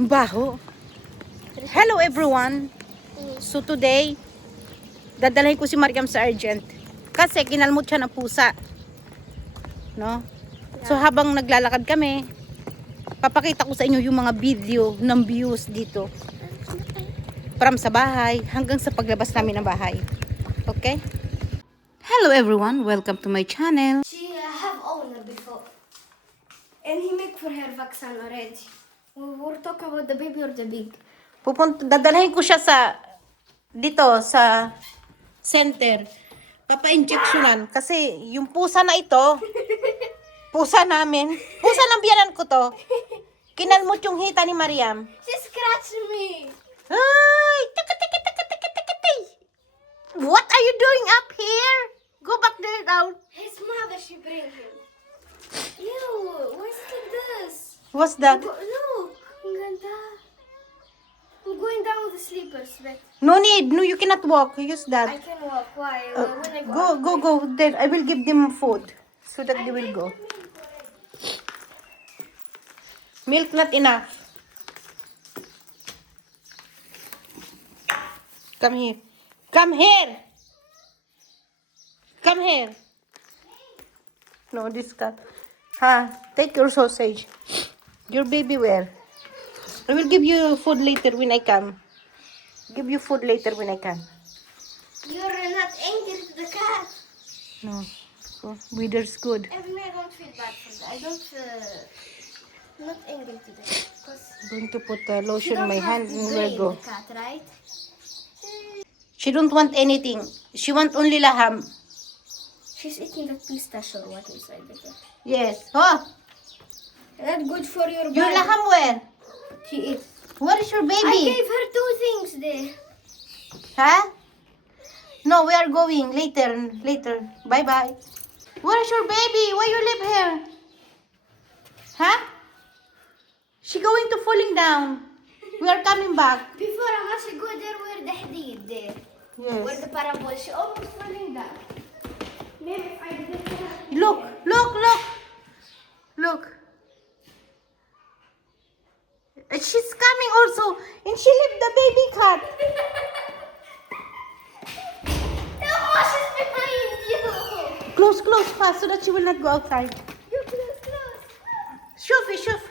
Baho. Hello everyone. So today, dadalhin ko si Mariam sa urgent. Kasi kinalmot siya ng pusa. No? So habang naglalakad kami, papakita ko sa inyo yung mga video ng views dito. From sa bahay hanggang sa paglabas namin ng bahay. Okay? Hello everyone. Welcome to my channel. She have owner before, and he make for her vaccine already. We were talking about the baby or the big. Dadalhin ko siya sa dito sa center. Papa-injectionan kasi yung pusa na ito, pusa namin, pusa ng biyanan ko to. Kinalmot yung hita ni Mariam. She scratched me. Ay, what are you doing up here? Go back there down. His mother, she bring him. Ew, why is it like this? What's that? Look, ang ganda. I'm going down with the sleepers, but No need. No, you cannot walk. Use I that. can walk. Why? When I Go. Then I will give them food so that they will go. Milk not enough. Come here. Come here. Come here. No, this cat. Take your sausage. Your baby where? I will give you food later when I come. Give you food later when I come. You're not angry to the cat. No. So, weather's good. Even I don't feel bad for that. I don't not angry to the cat because I'm going to put she lotion on don't my have hand to and drain we'll go. the cat, right? She don't want anything. She want only laham. She's eating the pistachio or what inside the cat. Yes. Oh, Not good for your body. your laham where? She eats. Where is your I baby? gave her two things there. Huh? No, we are going later. Bye-bye. Where is your baby? Why you leave here? Huh? She going to falling down. We are coming back. Before I must go there where the hadid there. Where Yes. the parabol. She almost falling down. Maybe if I didn't have... Look. She's coming also. And she left the baby cat. The mouse is behind you. Close fast so that she will not go outside. You close. Shuf.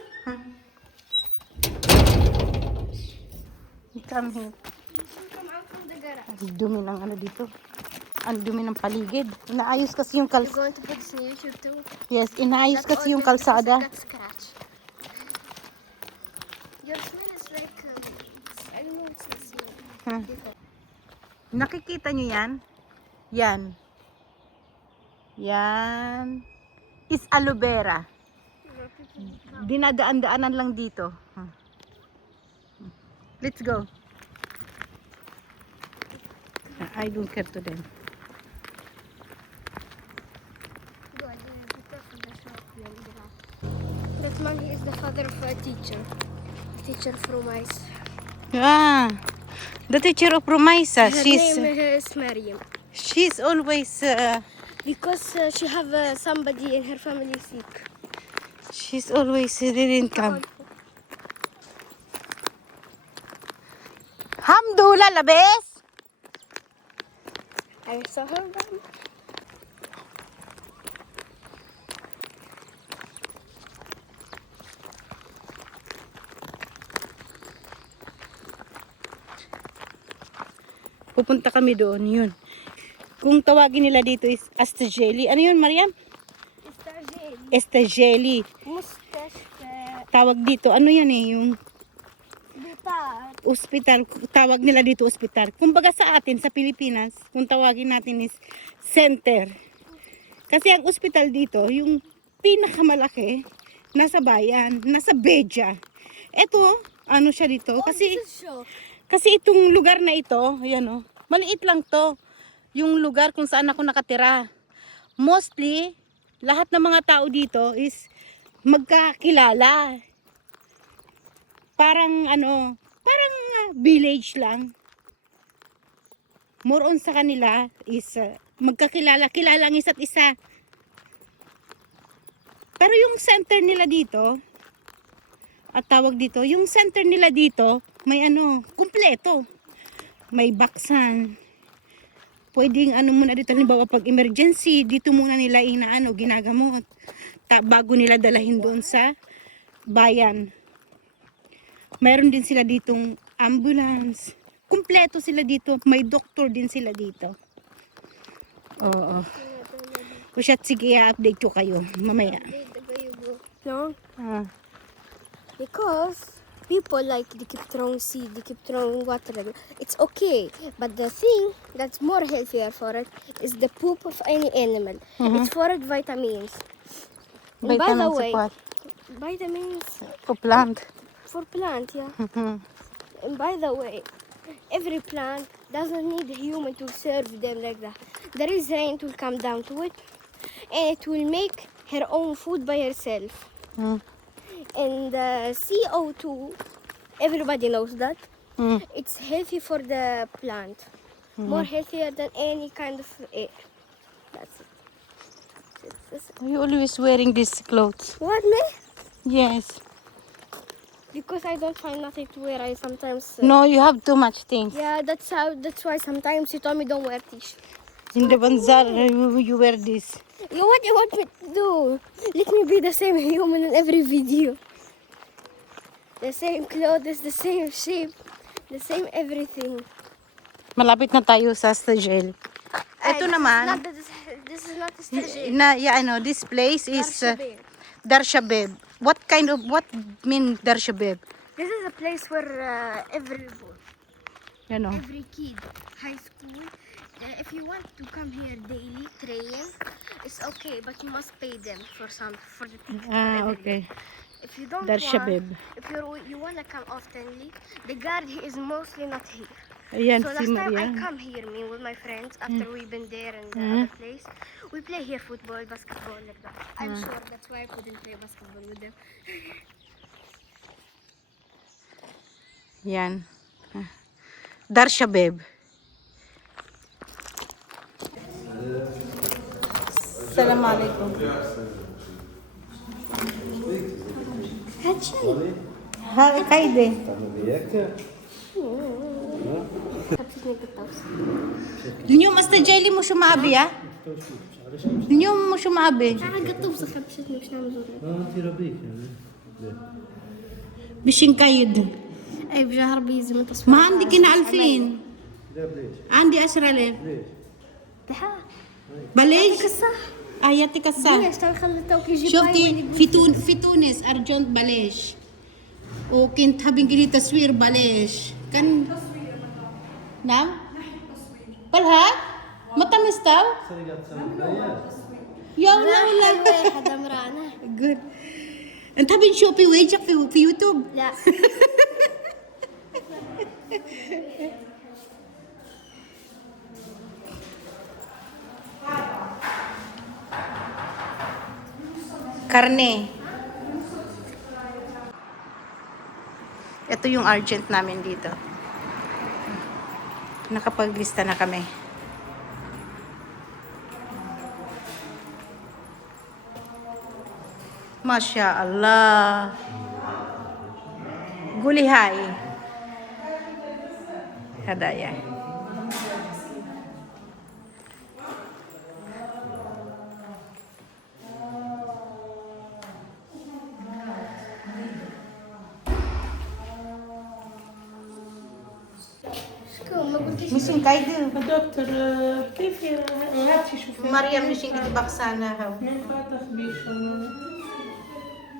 Come here. Come out from the garage. Ang dumi ng ano dito. Ang dumi ng paligid. Inaayos kasi yung You're going to put this in YouTube too? Yes, inaayos That's kasi yung all because I kalsada. got scratch. Your smell is like... I don't know what's this smell. Hmm. Nakikita nyo yan? Yan. Is aloe vera. Dinadaan-daanan lang dito. Let's go. I don't care to them. That man, he is the father of a teacher. A teacher from ICE. The teacher of Romaisa. Her name is Mariam. She's always Because she have somebody in her family sick. didn't come. Hamdullah labes. I saw her down. Pupunta kami doon, yun. Kung tawagin nila dito is Astajeli. Ano yun, Mariam? Estajeli. Mustache. Tawag dito, ano yan eh, yung Bita. ospital. Tawag nila dito ospital. Kumbaga sa atin, sa Pilipinas, kung tawagin natin is center. Kasi ang ospital dito, yung pinakamalaki, nasa bayan, nasa Beja. Ito, ano siya dito? Kasi itong lugar na ito, ayan o, maliit lang to. Yung lugar kung saan ako nakatira. Mostly, lahat ng mga tao dito is magkakilala. Parang village lang. More on sa kanila is magkakilala ang isa't isa. Pero yung center nila dito, at tawag dito, yung center nila dito, may ano, kumpleto. May baksan. Pwedeng ano muna dito, halimbawa pag emergency, dito muna nila inaano, ginagamot. Bago nila dalahin doon sa bayan. Meron din sila ditong ambulance. Kumpleto sila dito. May doktor din sila dito. Oo. Kushat, sige, update ko kayo mamaya. No, Ah. because people like they keep throwing seed, they keep throwing water. It's okay, but the thing that's more healthier for it is the poop of any animal. It's for it vitamins. And by the way, vitamins For plant. for plant, yeah. And by the way, every plant doesn't need a human to serve them like that. There is rain to come down to it, and it will make her own food by herself. And CO2, everybody knows that. It's healthy for the plant. More healthier than any kind of air. That's it. That's it. You always wearing these clothes. What, me? Yes. Because I don't find nothing to wear. I sometimes... No, you have too much things. Yeah, that's why sometimes you told me don't wear t-shirt. In the bazaar, you wear this. What you want me to do? Let me be the same human in every video. The same clothes, the same shape, the same everything. Malapit na tayo sa Stajel. Ito naman, This is not a stage. yeah, I know, this place is Darshabeb. What mean Darshabeb? This is a place where every You know. kid, high school, if you want to come here daily, train, it's okay, but you must pay them for the ticket. Okay. If you don't Darshabeb. if you wanna come oftenly, the guard he is mostly not here. Ayan, So si last time I Maria. come here, me with my friends, after we've been there in the other place, we play here football, basketball, like that. I'm sure that's why I couldn't play basketball with them. Yan. Darshabeb. Assalamualaikum. Hatching. Ha, kaide. Dünyo mas na jelly mo shumabi ya? Dünyo mo shumabi. أنا قد توصل خبشتني مش نعمل زوري. انت ربيك يعني Bishing kayid. أي بجهر بيزي من تصوير. ما عندي كنا alfin. لا ليش؟ عندي 10,000. ليش؟ تحا. بلاش. قصة. آياتي كسا. ليش ترى خلي التوك يجيب شفتي في تونس أرجنت بلاش. وكنت حابين قلي تصوير بلاش. كان نعم؟ بالها؟ متى مستوى؟ سرقات سرقات يا ولا هذا مرانا. جود. انت بنشوفي وجهك في يوتيوب؟ لا. Karne. Ito yung urgent namin dito. Nakapaglista na kami. Masya Allah. Gulihai. Hadaya. شكون ما قلتيش. Missing kaidu. دكتور كيف هاتي شوفي Maryam missing kiti baksana haw. من فاتح بيشو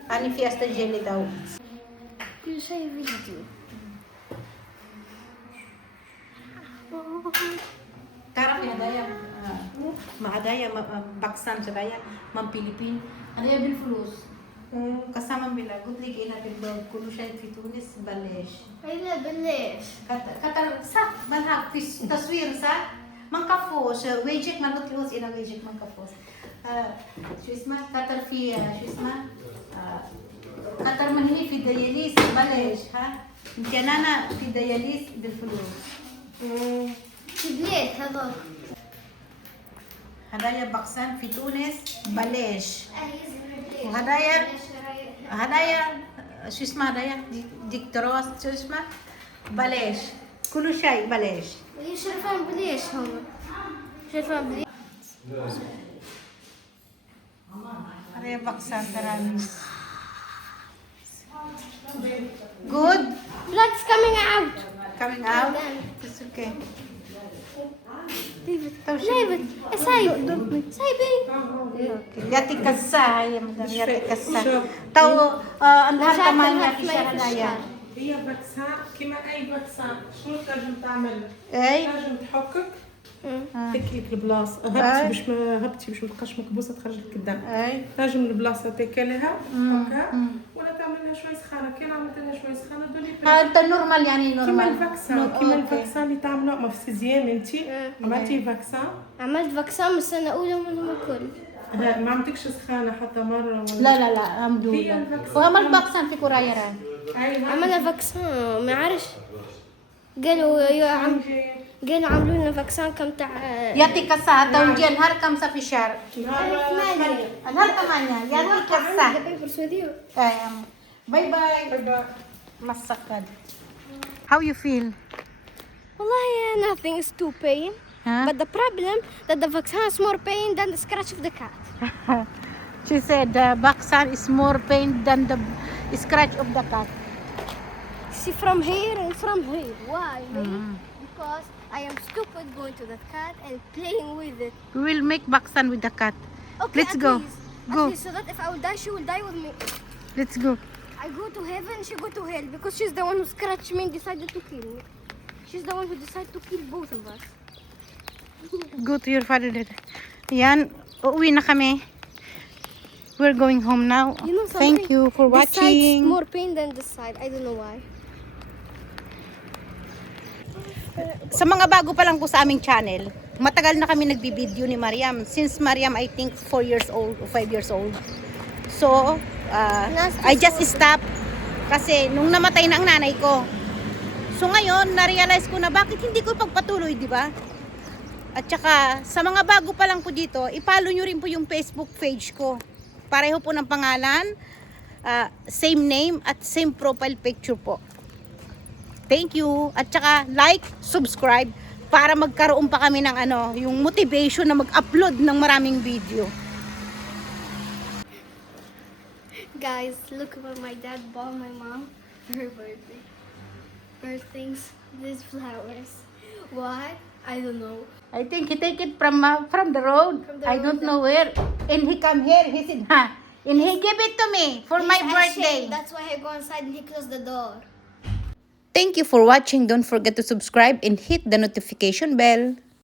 Ani fiesta jelly daw. كل شيء فيديو. Karang ya daya. Mahadaya baksan sa daya mam Pilipin. Ano ya bil fulus? Kasama bila gutlig ina bil kullu shay fi Tunis balesh. لا بلاش. Katar sa manhak fi taswir sa man kafos wejek man utlos ina wejek man kafos. شو اسمه كتر في شو اسمه كتر من هي في دياليس بلاش ها يمكن انا في دياليس بالفلوس في بلاد هذا. هدايا بقسان في تونس بلاش وهدايا هدايا شو اسمها ده دكتوراس شو اسمها بلاش كل شيء بلاش شرفان بليش هم شرفان بليش Are baksan karami. Good. blood's coming out. Coming out. It's okay. Leave it. طب شو- Leave it. سايب سايبين. Yati kasa ya madam yati kasa. Tahu andar نجاة kamay الهات yati ما siya يفشل. raya. هي فاكسان كما اي فاكسان شنو تنجم تعمل؟ Ay. تنجم تحكك Ah. تكلك البلاصه هبطي باش ما تبقاش مكبوسه تخرج لك الدم Ay. تنجم البلاصه تاكلها هكا ولا تعمل لها شويه سخانه كي عملت لها شويه سخانه دولي انت نورمال يعني كيما نورمال. الفاكسان كيما الفاكسان اللي تعملوه ما في سيزيام انت عملتي فاكسان عملت فاكسان من السنة الأولى منهم الكل. ما عملتكش سخانه حتى مره ولا لا لا لا الحمد هي لله. الفاكسان. وعمل باكسان في كورايا ران. اي عملنا فاكسان ما عارف قالوا عملوا لنا فاكسان كم تاع Yati kasa tahu jian har kam sa fishar. ثمانية. Har kamanya yati kasa. Bye bye. Masakan. How you feel? والله nothing is too pain. Huh? But the problem that the vaccine is more pain than the scratch of the cat. She said the baksan is more pain than the scratch of the cat. See from here and from here. Why? Because I am stupid going to that cat and playing with it. We will make baksan with the cat. Okay, Let's at go. least. Go. At least so that if I will die, she will die with me. Let's go. I go to heaven, she go to hell because she's the one who scratched me and decided to kill me. She's the one who decided to kill both of us. Go to your father. Yan, uuwi na kami. We're going home now. You know something? Thank you for This side's watching. more pain than this side. I don't know why. Sa mga bago pa lang po sa aming channel, matagal na kami nagbibideo ni Mariam. Since Mariam, I think 4 years old or 5 years old. So, I just stopped kasi nung namatay na ang nanay ko. So ngayon, na-realize ko na bakit hindi ko pagpatuloy, di ba? At saka, sa mga bago pa lang po dito, i-follow nyo rin po yung Facebook page ko. Pareho po ng pangalan, same name at same profile picture po. Thank you. At saka like, subscribe para magkaroon pa kami ng yung motivation na mag-upload ng maraming video. Guys, look what my dad bought my mom for her birthday. Her things, these flowers. Why? I don't know. I think he take it from the road. From the I road, don't know where. And he come here, he said, and he give it to me for my He's birthday. ashamed. That's why I go inside and he closed the door. Thank you for watching. Don't forget to subscribe and hit the notification bell.